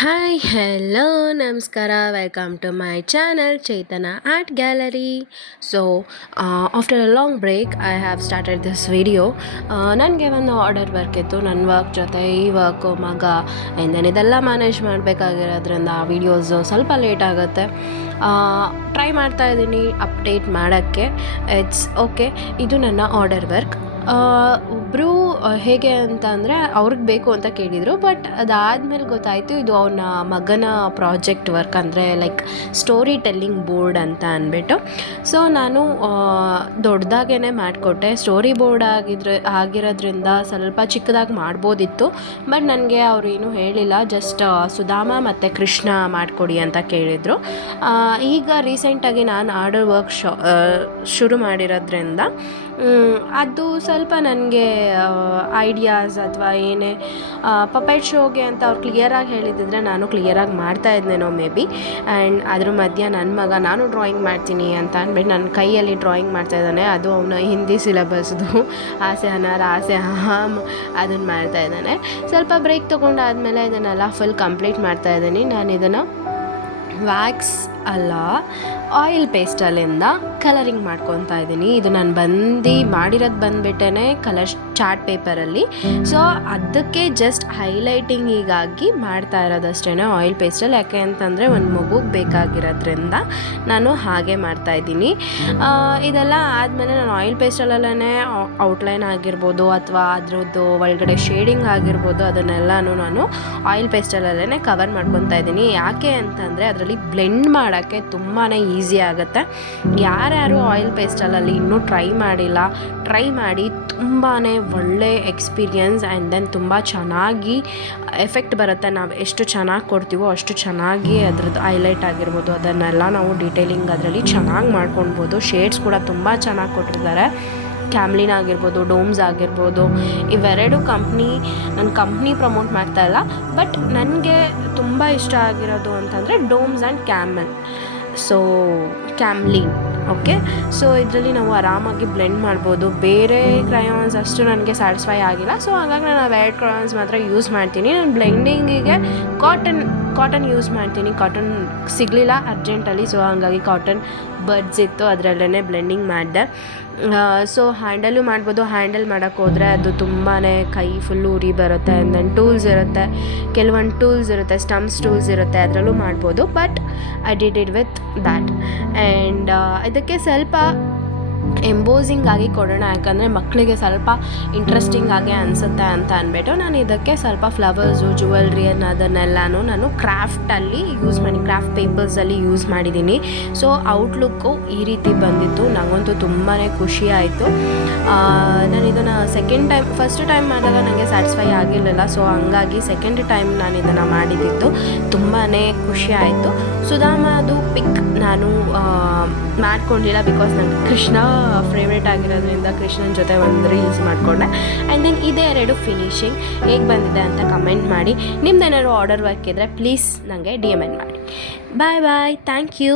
Hi hello ನಮಸ್ಕಾರ welcome to my channel Chetana art gallery. So after a long break I have started this video. ನನಗೆ ಒಂದು order work ಇತ್ತು. ನನ್ನ work ಜೊತೆ ಈ ವರ್ಕು ಮಗ ಇದೆಲ್ಲ ಮ್ಯಾನೇಜ್ ಮಾಡಬೇಕಾಗಿರೋದ್ರಿಂದ ವೀಡಿಯೋಸು ಸ್ವಲ್ಪ ಲೇಟ್ ಆಗುತ್ತೆ. ಟ್ರೈ ಮಾಡ್ತಾಯಿದ್ದೀನಿ ಅಪ್ಡೇಟ್ ಮಾಡೋಕ್ಕೆ. It's okay. ಇದು ನನ್ನ ಆರ್ಡರ್ ವರ್ಕ್. ಒಬ್ಬರು ಹೇಗೆ ಅಂತ ಅಂದರೆ ಅವ್ರಿಗೆ ಬೇಕು ಅಂತ ಕೇಳಿದರು. ಬಟ್ ಅದಾದಮೇಲೆ ಗೊತ್ತಾಯಿತು ಇದು ಅವನ ಮಗನ ಪ್ರಾಜೆಕ್ಟ್ ವರ್ಕ್, ಅಂದರೆ ಲೈಕ್ ಸ್ಟೋರಿ ಟೆಲ್ಲಿಂಗ್ ಬೋರ್ಡ್ ಅಂತ ಅಂದ್ಬಿಟ್ಟು. ಸೊ ನಾನು ದೊಡ್ಡದಾಗೇ ಮಾಡಿಕೊಟ್ಟೆ. ಸ್ಟೋರಿ ಬೋರ್ಡ್ ಆಗಿರೋದ್ರಿಂದ ಸ್ವಲ್ಪ ಚಿಕ್ಕದಾಗಿ ಮಾಡ್ಬೋದಿತ್ತು. ಬಟ್ ನನಗೆ ಅವರು ಏನೂ ಹೇಳಿಲ್ಲ, ಜಸ್ಟ್ ಸುಧಾಮ ಮತ್ತು ಕೃಷ್ಣ ಮಾಡಿಕೊಡಿ ಅಂತ ಕೇಳಿದರು. ಈಗ ರೀಸೆಂಟಾಗಿ ನಾನು ಆರ್ಡರ್ ವರ್ಕ್ ಶುರು ಮಾಡಿರೋದ್ರಿಂದ ಅದು ಸ್ವಲ್ಪ ನನಗೆ ಐಡಿಯಾಸ್ ಅಥವಾ ಏನೇ ಪಪೆಟ್ ಶೋಗೆ ಅಂತ ಅವ್ರು ಕ್ಲಿಯರಾಗಿ ಹೇಳಿದ್ದಿದ್ರೆ ನಾನು ಕ್ಲಿಯರಾಗಿ ಮಾಡ್ತಾಯಿದ್ನೇನೋ ಮೇ ಬಿ. ಆ್ಯಂಡ್ ಅದ್ರ ಮಧ್ಯೆ ನನ್ನ ಮಗ ನಾನು ಡ್ರಾಯಿಂಗ್ ಮಾಡ್ತೀನಿ ಅಂತ ಅಂದ್ಬಿಟ್ಟು ನನ್ನ ಕೈಯಲ್ಲಿ ಡ್ರಾಯಿಂಗ್ ಮಾಡ್ತಾಯಿದ್ದಾನೆ. ಅದು ಅವನ ಹಿಂದಿ ಸಿಲೆಬಸ್ದು ಆಸೆ ಅನಾರ ಆಸೆ ಅಹಂ ಅದನ್ನು ಮಾಡ್ತಾಯಿದ್ದಾನೆ. ಸ್ವಲ್ಪ ಬ್ರೇಕ್ ತೊಗೊಂಡಾದಮೇಲೆ ಇದನ್ನೆಲ್ಲ ಫುಲ್ ಕಂಪ್ಲೀಟ್ ಮಾಡ್ತಾಯಿದ್ದೀನಿ. ನಾನು ಇದನ್ನು ವ್ಯಾಕ್ಸ್ ಅಲ್ಲ ಆಯಿಲ್ ಪೇಸ್ಟಲ್ಲಿಂದ ಕಲರಿಂಗ್ ಮಾಡ್ಕೊತಾ ಇದ್ದೀನಿ. ಇದು ನಾನು ಮಾಡಿರೋದು ಬಂದುಬಿಟ್ಟೇ ಕಲರ್ ಚಾರ್ಟ್ ಪೇಪರಲ್ಲಿ. ಸೊ ಅದಕ್ಕೆ ಜಸ್ಟ್ ಹೈಲೈಟಿಂಗಿಗಾಗಿ ಮಾಡ್ತಾ ಇರೋದಷ್ಟೇ ಆಯಿಲ್ ಪೇಸ್ಟಲ್ಲಿ. ಯಾಕೆ ಅಂತಂದರೆ ಒಂದು ಮಗುಗೆ ಬೇಕಾಗಿರೋದ್ರಿಂದ ನಾನು ಹಾಗೆ ಮಾಡ್ತಾಯಿದ್ದೀನಿ. ಇದೆಲ್ಲ ಆದಮೇಲೆ ನಾನು ಆಯಿಲ್ ಪೇಸ್ಟಲ್ಲೇ ಔಟ್ಲೈನ್ ಆಗಿರ್ಬೋದು ಅಥವಾ ಅದರದ್ದು ಒಳಗಡೆ ಶೇಡಿಂಗ್ ಆಗಿರ್ಬೋದು ಅದನ್ನೆಲ್ಲನೂ ನಾನು ಆಯಿಲ್ ಪೇಸ್ಟಲ್ಲೇ ಕವರ್ ಮಾಡ್ಕೊತಾ ಇದ್ದೀನಿ. ಯಾಕೆ ಅಂತಂದರೆ ಅದರಲ್ಲಿ ಬ್ಲೆಂಡ್ ಮಾಡೋಕ್ಕೆ ತುಂಬಾ ಈಸಿ ಆಗುತ್ತೆ. ಯಾರ್ಯಾರು ಆಯಿಲ್ ಪೇಸ್ಟಲಲ್ಲಿ ಇನ್ನೂ ಟ್ರೈ ಮಾಡಿ ತುಂಬಾ ಒಳ್ಳೆ ಎಕ್ಸ್ಪೀರಿಯನ್ಸ್. ಆ್ಯಂಡ್ ದೆನ್ ತುಂಬ ಚೆನ್ನಾಗಿ ಎಫೆಕ್ಟ್ ಬರುತ್ತೆ. ನಾವು ಎಷ್ಟು ಚೆನ್ನಾಗಿ ಕೊಡ್ತೀವೋ ಅಷ್ಟು ಚೆನ್ನಾಗಿ ಅದ್ರದ್ದು ಹೈಲೈಟ್ ಆಗಿರ್ಬೋದು ಅದನ್ನೆಲ್ಲ ನಾವು ಡೀಟೇಲಿಂಗ್ ಅದರಲ್ಲಿ ಚೆನ್ನಾಗಿ ಮಾಡ್ಕೊಳ್ಬೋದು. ಶೇಡ್ಸ್ ಕೂಡ ತುಂಬ ಚೆನ್ನಾಗಿ ಕೊಟ್ಟಿರ್ತಾರೆ. ಕ್ಯಾಮ್ಲಿನ್ ಆಗಿರ್ಬೋದು, ಡೋಮ್ಸ್ ಆಗಿರ್ಬೋದು, ಇವೆರಡು ನನ್ನ ಕಂಪ್ನಿ ಪ್ರಮೋಟ್ ಮಾಡ್ತಾಯಿಲ್ಲ. ಬಟ್ ನನಗೆ ತುಂಬ ಇಷ್ಟ ಆಗಿರೋದು ಅಂತಂದರೆ domes and Camlin. Okay. So ಇದರಲ್ಲಿ ನಾವು ಆರಾಮಾಗಿ ಬ್ಲೆಂಡ್ ಮಾಡ್ಬೋದು. ಬೇರೆ ಕ್ರಯಾನ್ಸ್ ಅಷ್ಟು ನನಗೆ ಸ್ಯಾಟಿಸ್ಫೈ ಆಗಿಲ್ಲ. ಸೊ ಹಾಗಾಗಿ ನಾನು ರೆಡ್ ಕ್ರಯಾನ್ಸ್ ಮಾತ್ರ ಯೂಸ್ ಮಾಡ್ತೀನಿ. ನಾನು ಬ್ಲೆಂಡಿಂಗಿಗೆ ಕಾಟನ್ ಯೂಸ್ ಮಾಡ್ತೀನಿ. ಕಾಟನ್ ಸಿಗಲಿಲ್ಲ ಅರ್ಜೆಂಟಲ್ಲಿ, ಸೊ ಹಾಗಾಗಿ ಕಾಟನ್ ಬರ್ಡ್ಸ್ ಇತ್ತು, ಅದರಲ್ಲೇ ಬ್ಲೆಂಡಿಂಗ್ ಮಾಡಿದೆ. ಸೊ ಹ್ಯಾಂಡಲು ಮಾಡ್ಬೋದು. ಹ್ಯಾಂಡಲ್ ಮಾಡೋಕ್ಕೆ ಹೋದರೆ ಅದು ತುಂಬಾ ಕೈ ಫುಲ್ಲು ಉರಿ ಬರುತ್ತೆ. ಆ್ಯಂಡ್ ದೆನ್ ಟೂಲ್ಸ್ ಇರುತ್ತೆ, ಕೆಲವೊಂದು ಟೂಲ್ಸ್ ಇರುತ್ತೆ, ಸ್ಟಮ್ಸ್ ಟೂಲ್ಸ್ ಇರುತ್ತೆ, ಅದರಲ್ಲೂ ಮಾಡ್ಬೋದು. But I did it with that. And ಇದಕ್ಕೆ ಸ್ವಲ್ಪ ಎಂಬೋಸಿಂಗ್ ಆಗಿ ಕೊಡೋಣ, ಯಾಕಂದರೆ ಮಕ್ಕಳಿಗೆ ಸ್ವಲ್ಪ ಇಂಟ್ರೆಸ್ಟಿಂಗ್ ಆಗಿ ಅನಿಸುತ್ತೆ ಅಂತ ಅಂದ್ಬಿಟ್ಟು ನಾನು ಇದಕ್ಕೆ ಸ್ವಲ್ಪ ಫ್ಲವರ್ಸು, ಜುವೆಲ್ರಿ ಅದನ್ನೆಲ್ಲನೂ ನಾನು ಕ್ರಾಫ್ಟ್ ಪೇಪರ್ಸಲ್ಲಿ ಯೂಸ್ ಮಾಡಿದ್ದೀನಿ. ಸೊ ಔಟ್ಲುಕ್ಕು ಈ ರೀತಿ ಬಂದಿತ್ತು. ನನಗಂತೂ ತುಂಬಾ ಖುಷಿ ಆಯಿತು. ನಾನು ಇದನ್ನು ಫಸ್ಟ್ ಟೈಮ್ ಮಾಡಿದಾಗ ನನಗೆ ಸ್ಯಾಟಿಸ್ಫೈ ಆಗಿರಲಿಲ್ಲ. ಸೊ ಹಂಗಾಗಿ ಸೆಕೆಂಡ್ ಟೈಮ್ ನಾನು ಇದನ್ನು ಮಾಡಿದ್ದಿತ್ತು. ತುಂಬಾ ಖುಷಿ ಆಯಿತು. ಸುಧಾಮದು ಪಿಕ್ ನಾನು ಮಾಡ್ಕೊಂಡಿಲ್ಲ, ಬಿಕಾಸ್ ನನಗೆ ಕೃಷ್ಣ ಫೇವ್ರೇಟ್ ಆಗಿರೋದ್ರಿಂದ ಕೃಷ್ಣನ ಜೊತೆ ಒಂದು ರೀಲ್ಸ್ ಮಾಡಿಕೊಂಡೆ. ಆ್ಯಂಡ್ ದೆನ್ ಇದೇ ಎರಡು ಫಿನಿಶಿಂಗ್ ಹೇಗೆ ಬಂದಿದೆ ಅಂತ ಕಮೆಂಟ್ ಮಾಡಿ. ನಿಮ್ದೇನಾದ್ರು ಆರ್ಡರ್ ವರ್ಕ್ ಇದ್ದರೆ ಪ್ಲೀಸ್ ನನಗೆ DM ಮಾಡಿ. Bye thank you.